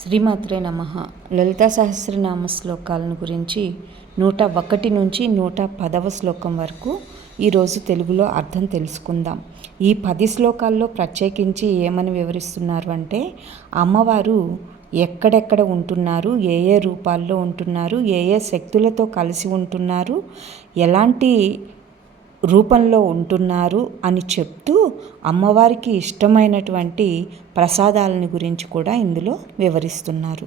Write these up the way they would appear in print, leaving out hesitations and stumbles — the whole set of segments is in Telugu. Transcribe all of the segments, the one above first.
శ్రీమాత్రే నమః. లలితా సహస్రనామ శ్లోకాలను గురించి 101 నుంచి 110వ శ్లోకం వరకు ఈరోజు తెలుగులో అర్థం తెలుసుకుందాం. ఈ 10 శ్లోకాల్లో ప్రత్యేకించి ఏమని వివరిస్తున్నారు అంటే, అమ్మవారు ఎక్కడెక్కడ ఉంటున్నారు, ఏ ఏ రూపాల్లో ఉంటున్నారు, ఏ ఏ శక్తులతో కలిసి ఉంటున్నారు, ఎలాంటి రూపంలో ఉంటున్నారు అని చెప్తూ అమ్మవారికి ఇష్టమైనటువంటి ప్రసాదాలని గురించి కూడా ఇందులో వివరిస్తున్నారు.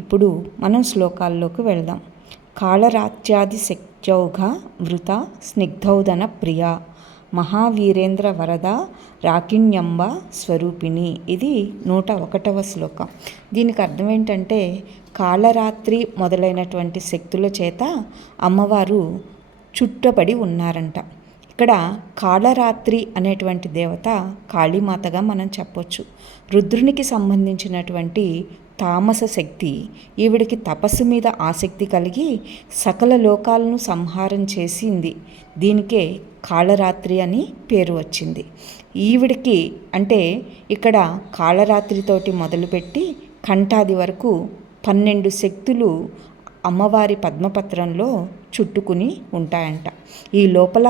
ఇప్పుడు మనం శ్లోకాల్లోకి వెళ్దాం. కాళరాత్యాది శక్త్యౌఘ వృత స్నిగ్ధౌదన ప్రియ మహావీరేంద్ర వరద రాకిణ్యంబ స్వరూపిణి. ఇది 101వ శ్లోకం. దీనికి అర్థం ఏంటంటే, కాళరాత్రి మొదలైనటువంటి శక్తుల చేత అమ్మవారు చుట్టబడి ఉన్నారంట. ఇక్కడ కాళరాత్రి అనేటువంటి దేవత కాళీమాతగా మనం చెప్పొచ్చు. రుద్రునికి సంబంధించినటువంటి తామస శక్తి. ఈవిడికి తపస్సు మీద ఆసక్తి కలిగి సకల లోకాలను సంహారం చేసింది. దీనికే కాళరాత్రి అని పేరు వచ్చింది. ఈవిడికి అంటే ఇక్కడ కాళరాత్రితోటి మొదలుపెట్టి కంఠాది వరకు 12 శక్తులు అమ్మవారి పద్మపత్రంలో చుట్టుకుని ఉంటాయంట. ఈ లోపల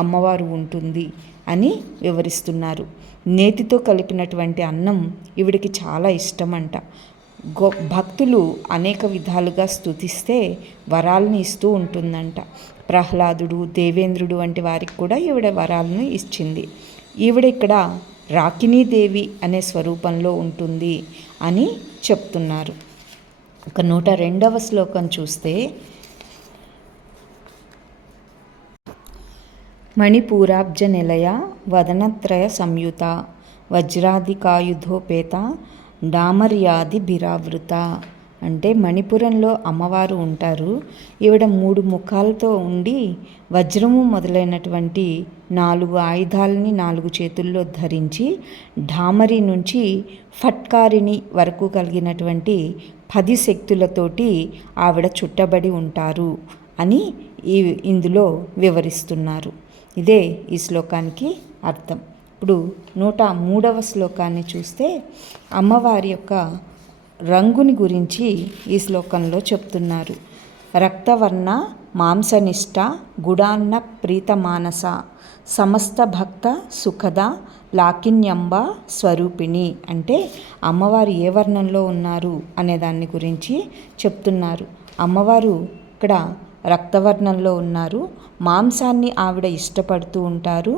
అమ్మవారు ఉంటుంది అని వివరిస్తున్నారు. నేతితో కలిపినటువంటి అన్నం ఈవిడికి చాలా ఇష్టమంట. భక్తులు అనేక విధాలుగా స్తుతిస్తే వరాలను ఇస్తూ ఉంటుందంట. ప్రహ్లాదుడు, దేవేంద్రుడు వంటి వారికి కూడా ఈవిడ వరాలను ఇచ్చింది. ఈవిడ ఇక్కడ రాకిణీదేవి అనే స్వరూపంలో ఉంటుంది అని చెప్తున్నారు. 102వ శ్లోకం చూస్తే, మణిపూరాబ్జ నిలయ వదనత్రయ సంయుత వజ్రాధికాయుధోపేత డామర్యాది బిరావృత. అంటే మణిపురంలో అమ్మవారు ఉంటారు. ఈవిడ 3 ముఖాలతో ఉండి వజ్రము మొదలైనటువంటి 4 ఆయుధాలని 4 చేతుల్లో ధరించి ఢామరి నుంచి ఫట్కారిణి వరకు కలిగినటువంటి 10 శక్తులతోటి ఆవిడ చుట్టబడి ఉంటారు అని ఇందులో వివరిస్తున్నారు. ఇదే ఈ శ్లోకానికి అర్థం. ఇప్పుడు 103వ శ్లోకాన్ని చూస్తే అమ్మవారి యొక్క రంగుని గురించి ఈ శ్లోకంలో చెప్తున్నారు. రక్తవర్ణ మాంసనిష్ట గుడాన్న ప్రీతమానస సమస్త భక్త సుఖద లాకిన్యంబ స్వరూపిణి. అంటే అమ్మవారు ఏ వర్ణంలో ఉన్నారు అనే దాన్ని గురించి చెప్తున్నారు. అమ్మవారు ఇక్కడ రక్తవర్ణంలో ఉన్నారు. మాంసాన్ని ఆవిడ ఇష్టపడుతూ ఉంటారు.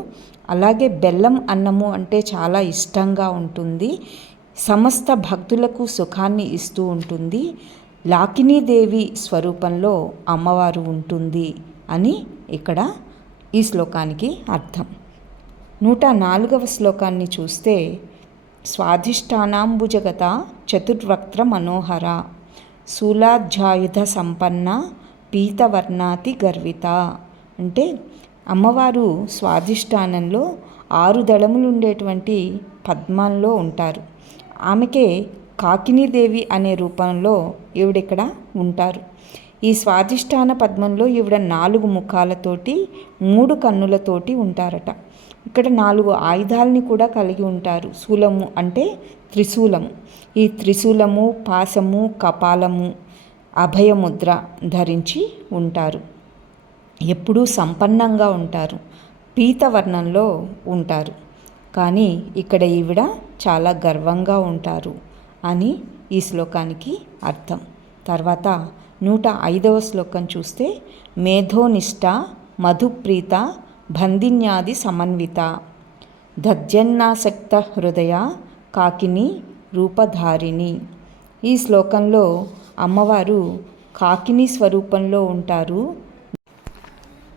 అలాగే బెల్లం అన్నము అంటే చాలా ఇష్టంగా ఉంటుంది. సమస్త భక్తులకు సుఖాన్ని ఇస్తూ ఉంటుంది. లాకినీదేవి స్వరూపంలో అమ్మవారు ఉంటుంది అని ఇక్కడ ఈ శ్లోకానికి అర్థం. 104వ శ్లోకాన్ని చూస్తే, స్వాధిష్టానాంబుజగత చతుర్వక్త్ర మనోహర శూలాధ్యాయుధ సంపన్న పీతవర్ణాతి గర్విత. అంటే అమ్మవారు స్వాధిష్టానంలో 6 దళములు ఉండేటువంటి పద్మంలో ఉంటారు. ఆమెకే కాకినీదేవి అనే రూపంలో ఈవిడిక్కడ ఉంటారు. ఈ స్వాధిష్టాన పద్మంలో ఈవిడ 4 ముఖాలతోటి 3 కన్నులతోటి ఉంటారట. ఇక్కడ 4 ఆయుధాలని కూడా కలిగి ఉంటారు. శూలము అంటే త్రిశూలము. ఈ త్రిశూలము, పాశము, కపాలము, అభయముద్ర ధరించి ఉంటారు. ఎప్పుడూ సంపన్నంగా ఉంటారు. పీతవర్ణంలో ఉంటారు. కానీ ఇక్కడ ఈవిడ చాలా గర్వంగా ఉంటారు అని ఈ శ్లోకానికి అర్థం. తర్వాత 105వ శ్లోకం చూస్తే, మేధోనిష్ట మధుప్రీత బంధిన్యాది సమన్విత దజ్జన్నాసక్త హృదయ కాకిని రూపధారిణి. ఈ శ్లోకంలో అమ్మవారు కాకిని స్వరూపంలో ఉంటారు.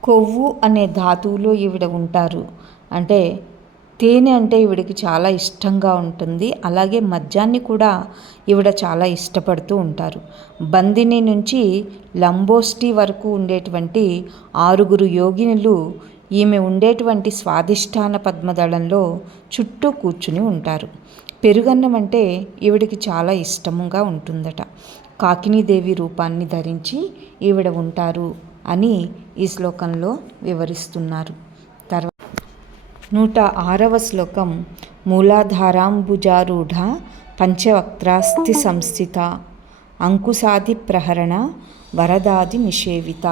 కొవ్వు అనే ధాతువులో ఈవిడ ఉంటారు. అంటే తేనె అంటే ఈవిడికి చాలా ఇష్టంగా ఉంటుంది. అలాగే మద్యాన్ని కూడా ఈవిడ చాలా ఇష్టపడుతూ ఉంటారు. బందిని నుంచి లంబోష్టి వరకు ఉండేటువంటి 6 యోగినులు ఈమె ఉండేటువంటి స్వాధిష్టాన పద్మదళంలో చుట్టూ కూర్చుని ఉంటారు. పెరుగన్నం అంటే ఈవిడికి చాలా ఇష్టముగా ఉంటుందట. కాకినీదేవి రూపాన్ని ధరించి ఈవిడ ఉంటారు అని ఈ శ్లోకంలో వివరిస్తున్నారు. తర్వాత 106వ శ్లోకం, మూలాధారాంబుజారూఢ పంచవక్త్రాస్తి సంస్థిత అంకుశాది ప్రహరణ వరదాది నిషేవిత.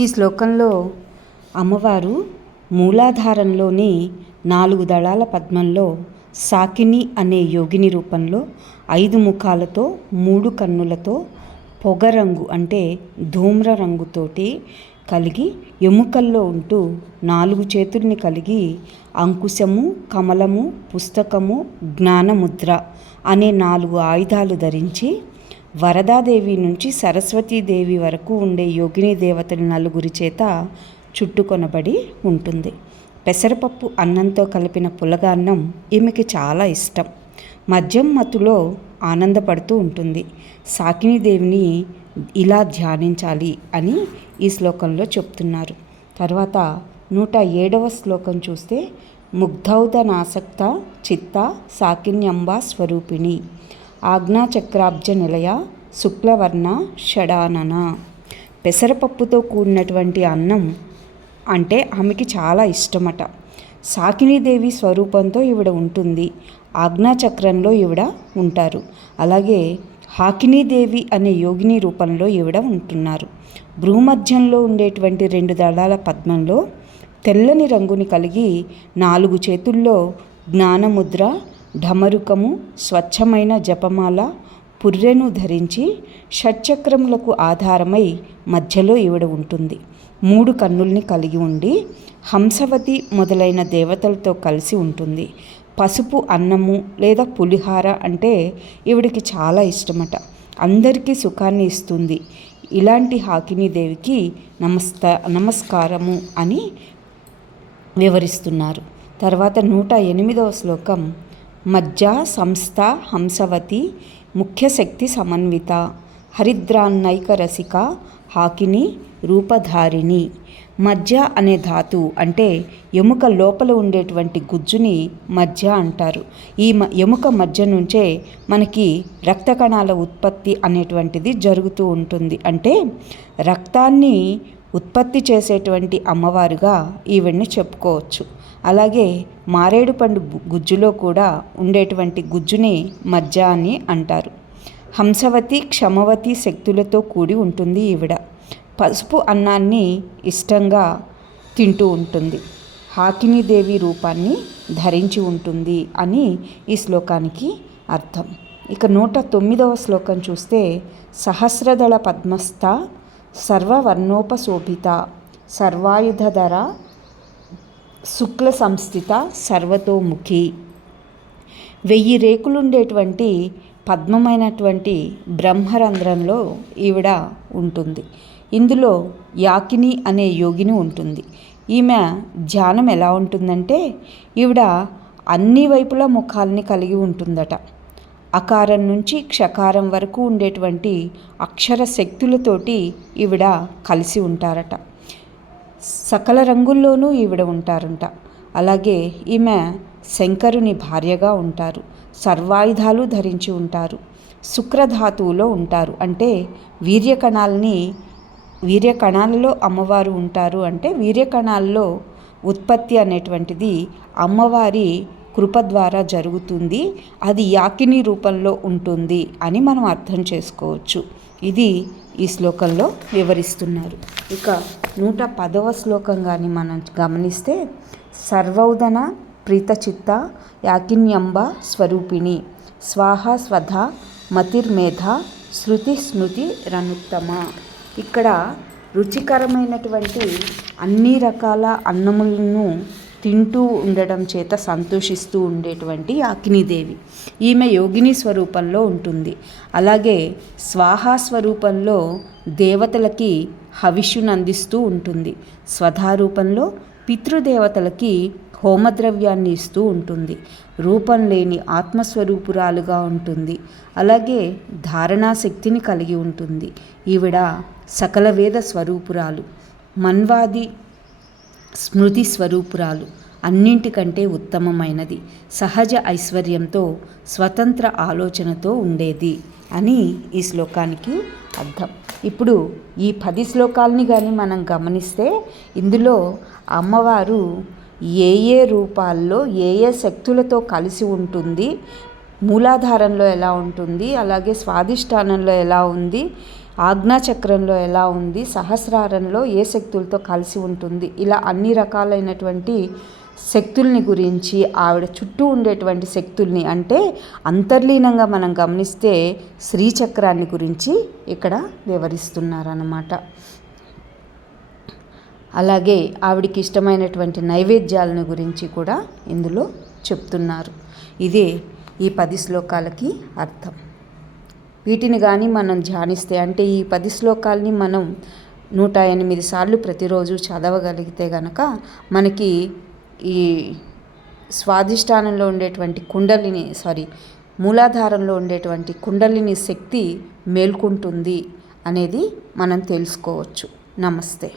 ఈ శ్లోకంలో అమ్మవారు మూలాధారంలోని 4 దళాల పద్మంలో సాకిని అనే యోగిని రూపంలో 5 ముఖాలతో 3 కన్నులతో పొగరంగు అంటే ధూమ్ర రంగుతోటి కలిగి ఎముకల్లో ఉంటూ 4 చేతుల్ని కలిగి అంకుశము, కమలము, పుస్తకము, జ్ఞానముద్ర అనే 4 ఆయుధాలు ధరించి వరదాదేవి నుంచి సరస్వతీదేవి వరకు ఉండే యోగిని దేవతలు 4 చేత చుట్టుకొనబడి ఉంటుంది. పెసరపప్పు అన్నంతో కలిపిన పులగాన్నం ఈమెకి చాలా ఇష్టం. మద్యం మత్తులో ఆనందపడుతూ ఉంటుంది. సాకినీదేవిని ఇలా ధ్యానించాలి అని ఈ శ్లోకంలో చెప్తున్నారు. తర్వాత 107వ శ్లోకం చూస్తే ముగ్ధౌదనాసక్త చిత్త సాకిన్యంబా స్వరూపిణి ఆజ్ఞాచక్రాబ్జ నిలయ శుక్లవర్ణ షడానన. పెసరపప్పుతో కూడినటువంటి అన్నం అంటే ఆమెకి చాలా ఇష్టమట. సాకినీదేవి స్వరూపంతో ఈవిడ ఉంటుంది. ఆజ్ఞాచక్రంలో ఈవిడ ఉంటారు. అలాగే హాకినీదేవి అనే యోగిని రూపంలో ఈవిడ ఉంటున్నారు. భూమధ్యంలో ఉండేటువంటి 2 దళాల పద్మంలో తెల్లని రంగుని కలిగి 4 చేతుల్లో జ్ఞానముద్ర, ఢమరుకము, స్వచ్ఛమైన జపమాల, పుర్రెను ధరించి షట్చక్రములకు ఆధారమై మధ్యలో ఈవిడ ఉంటుంది. 3 కన్నుల్ని కలిగి ఉండి హంసవతి మొదలైన దేవతలతో కలిసి ఉంటుంది. పసుపు అన్నము లేదా పులిహార అంటే ఈవిడికి చాలా ఇష్టమట. అందరికీ సుఖాన్ని ఇస్తుంది. ఇలాంటి హాకినీదేవికి నమస్కారము అని వివరిస్తున్నారు. తర్వాత 108వ శ్లోకం మజ్జా సంస్థ హంసవతి ముఖ్యశక్తి సమన్విత హరిద్రాన్నైక రసిక హాకిని రూపధారిణి. మజ్జ అనే ధాతు అంటే ఎముక లోపల ఉండేటువంటి గుజ్జుని మజ్జ అంటారు. ఈ ఎముక మజ్జ నుంచే మనకి రక్త కణాల ఉత్పత్తి అనేటువంటిది జరుగుతూ ఉంటుంది. అంటే రక్తాన్ని ఉత్పత్తి చేసేటువంటి అమ్మవారుగా ఈవిడ్ని చెప్పుకోవచ్చు. అలాగే మారేడు పండు గుజ్జులో కూడా ఉండేటువంటి గుజ్జుని మజ్జ అని అంటారు. హంసవతి క్షమవతి శక్తులతో కూడి ఉంటుంది ఈవిడ. పసుపు అన్నాన్ని ఇష్టంగా తింటూ ఉంటుంది. హాకినీదేవి రూపాన్ని ధరించి ఉంటుంది అని ఈ శ్లోకానికి అర్థం. ఇక 109వ శ్లోకం చూస్తే సహస్రదళ పద్మస్థ సర్వవర్ణోపశోభిత సర్వాయుధధర శుక్ల సంస్థిత సర్వతోముఖి. 1000 రేకులుండేటువంటి పద్మమైనటువంటి బ్రహ్మరంధ్రంలో ఈవిడ ఉంటుంది. ఇందులో యాకిని అనే యోగిని ఉంటుంది. ఈమె ధ్యానం ఎలా ఉంటుందంటే ఈవిడ అన్ని వైపులా ముఖాలని కలిగి ఉంటుందట. అకారం నుంచి క్షకారం వరకు ఉండేటువంటి అక్షర శక్తులతోటి ఈవిడ కలిసి ఉంటారట. సకల రంగుల్లోనూ ఈవిడ ఉంటారంట. అలాగే ఈమె శంకరుని భార్యగా ఉంటారు. సర్వాయుధాలు ధరించి ఉంటారు. శుక్రధాతువులో ఉంటారు. అంటే వీర్యకణాలలో అమ్మవారు ఉంటారు. అంటే వీర్యకణాల్లో ఉత్పత్తి అనేటువంటిది అమ్మవారి కృప ద్వారా జరుగుతుంది. అది యాకిని రూపంలో ఉంటుంది అని మనం అర్థం చేసుకోవచ్చు. ఇది ఈ శ్లోకంలో వివరిస్తున్నారు. ఇక 110వ శ్లోకం కానీ మనం గమనిస్తే సర్వౌదన ప్రీతచిత్త యాకిన్యంబ స్వరూపిణి స్వాహ స్వధ మతిర్మేధ శృతి స్మృతి రనుత్తమ. ఇక్కడ రుచికరమైనటువంటి అన్ని రకాల అన్నములను తింటూ ఉండడం చేత సంతోషిస్తూ ఉండేటువంటి యాకినీదేవి. ఈమె యోగిని స్వరూపంలో ఉంటుంది. అలాగే స్వాహా స్వరూపంలో దేవతలకి హవిష్యును అందిస్తూ ఉంటుంది. స్వధారూపంలో పితృదేవతలకి హోమద్రవ్యాన్ని ఇస్తూ ఉంటుంది. రూపం లేని ఆత్మస్వరూపురాలుగా ఉంటుంది. అలాగే ధారణాశక్తిని కలిగి ఉంటుంది. ఈవిడ సకల వేద స్వరూపురాలు, మన్వాది స్మృతి స్వరూపురాలు, అన్నింటికంటే ఉత్తమమైనది, సహజ ఐశ్వర్యంతో స్వతంత్ర ఆలోచనతో ఉండేది అని ఈ శ్లోకానికి అర్థం. ఇప్పుడు ఈ 10 శ్లోకాలని కానీ మనం గమనిస్తే ఇందులో అమ్మవారు ఏ రూపాల్లో ఏ శక్తులతో కలిసి ఉంటుంది, మూలాధారంలో ఎలా ఉంటుంది, అలాగే స్వాధిష్టానంలో ఎలా ఉంది, ఆజ్ఞాచక్రంలో ఎలా ఉంది, సహస్రారంలో ఏ శక్తులతో కలిసి ఉంటుంది, ఇలా అన్ని రకాలైనటువంటి శక్తుల్ని గురించి, ఆవిడ చుట్టూ ఉండేటువంటి శక్తుల్ని, అంటే అంతర్లీనంగా మనం గమనిస్తే శ్రీచక్రాన్ని గురించి ఇక్కడ వివరిస్తున్నారన్నమాట. అలాగే ఆవిడికి ఇష్టమైనటువంటి నైవేద్యాలను గురించి కూడా ఇందులో చెప్తున్నారు. ఇదే ఈ 10 శ్లోకాలకి అర్థం. వీటిని కానీ మనం ధ్యానిస్తే, అంటే ఈ 10 శ్లోకాలని మనం 108 సార్లు ప్రతిరోజు చదవగలిగితే గనక మనకి ఈ స్వాధిష్టానంలో ఉండేటువంటి మూలాధారంలో ఉండేటువంటి కుండలిని శక్తి మేల్కొంటుంది అనేది మనం తెలుసుకోవచ్చు. నమస్తే.